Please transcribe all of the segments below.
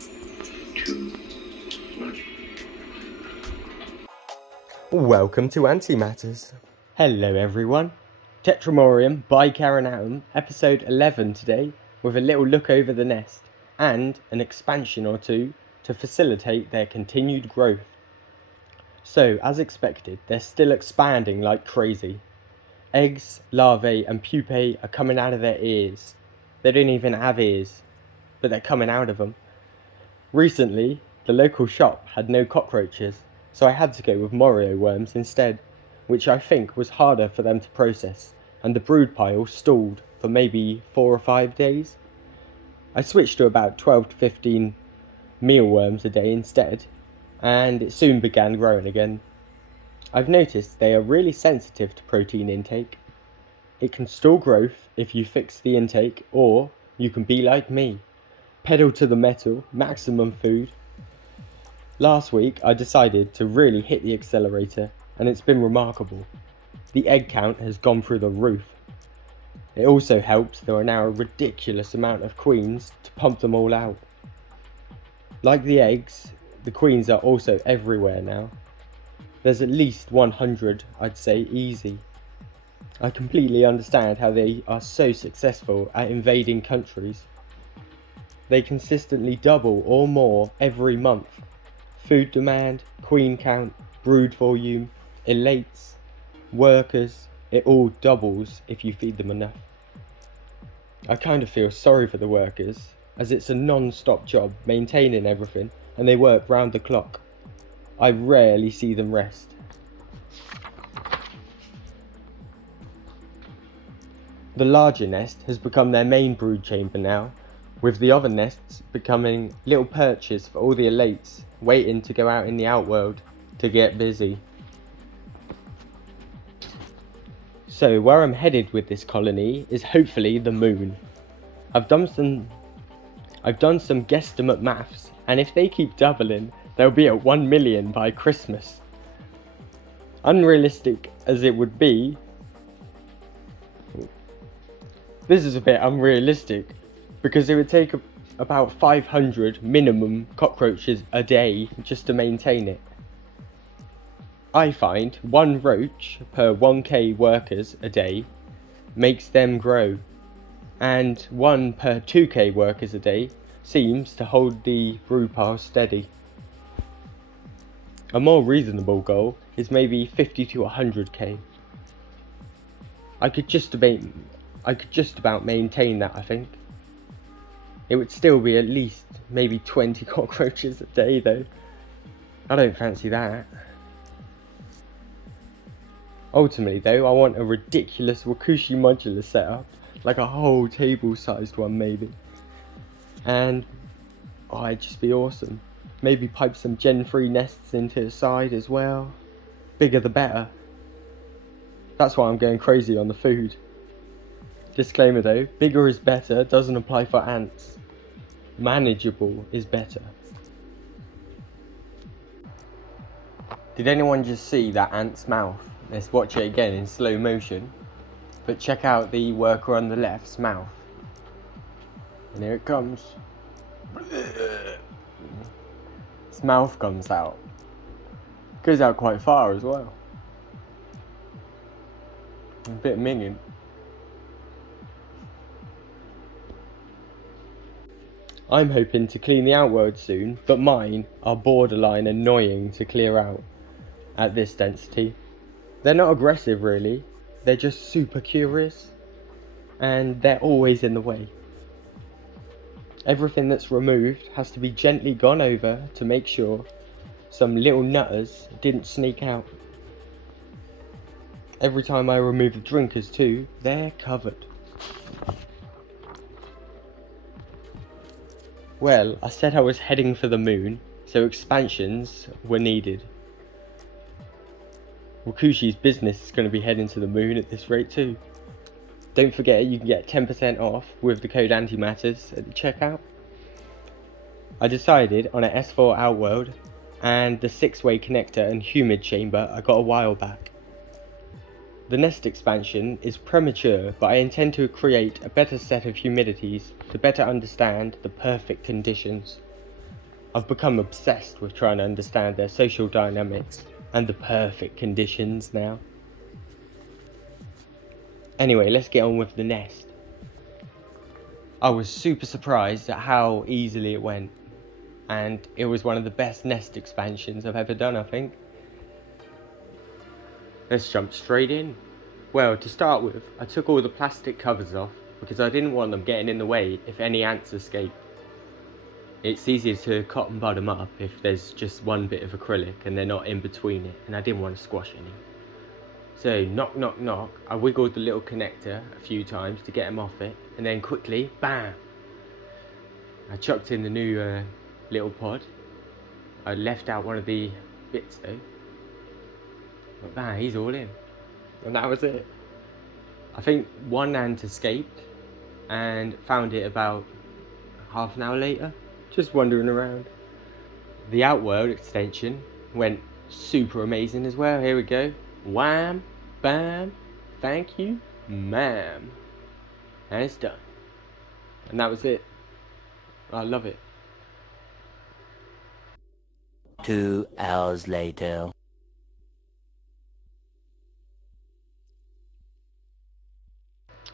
2, 1. Welcome to Antimatters. Hello everyone. Tetramorium Bicarinatum, episode 11 today, with a little look over the nest, and an expansion or two to facilitate their continued growth. So, as expected, they're still expanding like crazy. Eggs, larvae and pupae are coming out of their ears. They don't even have ears, but they're coming out of them. Recently, the local shop had no cockroaches, so I had to go with Morio worms instead, which I think was harder for them to process, and the brood pile stalled for maybe 4 or 5 days. I switched to about 12 to 15 mealworms a day instead, and it soon began growing again. I've noticed they are really sensitive to protein intake. It can stall growth if you fix the intake, or you can be like me, pedal to the metal, maximum food. Last week I decided to really hit the accelerator, and it's been remarkable. The egg count has gone through the roof. It also helps there are now a ridiculous amount of queens to pump them all out. Like the eggs, the queens are also everywhere now. There's at least 100, I'd say, easy. I completely understand how they are so successful at invading countries. They consistently double or more every month. Food demand, queen count, brood volume, elates, workers, it all doubles if you feed them enough. I kind of feel sorry for the workers, as it's a non-stop job maintaining everything, and they work round the clock. I rarely see them rest. The larger nest has become their main brood chamber now, with the other nests becoming little perches for all the elates waiting to go out in the outworld to get busy. So where I'm headed with this colony is hopefully the moon. I've done some guesstimate maths, and if they keep doubling, they'll be at 1 million by Christmas. Unrealistic as it would be, this is a bit unrealistic, because it would take about 500 minimum cockroaches a day just to maintain it. I find 1 roach per 1k workers a day makes them grow, and 1 per 2k workers a day seems to hold the brood pile steady. A more reasonable goal is maybe 50 to 100k. I could just about maintain that, I think. It would still be at least maybe 20 cockroaches a day though. I don't fancy that. Ultimately though, I want a ridiculous Wakushi modular setup, like a whole table sized one maybe. And it'd just be awesome. Maybe pipe some Gen 3 nests into the side as well. Bigger the better. That's why I'm going crazy on the food. Disclaimer though, bigger is better doesn't apply for ants. Manageable is better. Did anyone just see that ant's mouth? Let's watch it again in slow motion. But check out the worker on the left's mouth. And here it comes. Its mouth comes out. Goes out quite far as well. A bit minging. I'm hoping to clean the outworld soon, but mine are borderline annoying to clear out at this density. They're not aggressive really, they're just super curious, and they're always in the way. Everything that's removed has to be gently gone over to make sure some little nutters didn't sneak out. Every time I remove the drinkers too, they're covered. Well, I said I was heading for the moon, so expansions were needed. Wakushi's business is going to be heading to the moon at this rate too. Don't forget you can get 10% off with the code Antimatters at the checkout. I decided on an S4 Outworld and the 6-way connector and humid chamber I got a while back. The nest expansion is premature, but I intend to create a better set of humidities to better understand the perfect conditions. I've become obsessed with trying to understand their social dynamics and the perfect conditions now. Anyway, let's get on with the nest. I was super surprised at how easily it went, and it was one of the best nest expansions I've ever done, I think. Let's jump straight in. Well, to start with, I took all the plastic covers off because I didn't want them getting in the way if any ants escape. It's easier to cotton bud them up if there's just one bit of acrylic and they're not in between it, and I didn't want to squash any. So knock knock knock, I wiggled the little connector a few times to get them off it, and then quickly, bam! I chucked in the new little pod. I left out one of the bits though. But bang, he's all in. And that was it. I think one ant escaped and found it about half an hour later, just wandering around. The Outworld extension went super amazing as well. Here we go. Wham, bam, thank you, ma'am. And it's done. And that was it. I love it. 2 hours later.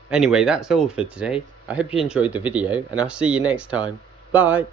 Anyway, that's all for today. I hope you enjoyed the video, and I'll see you next time. Bye!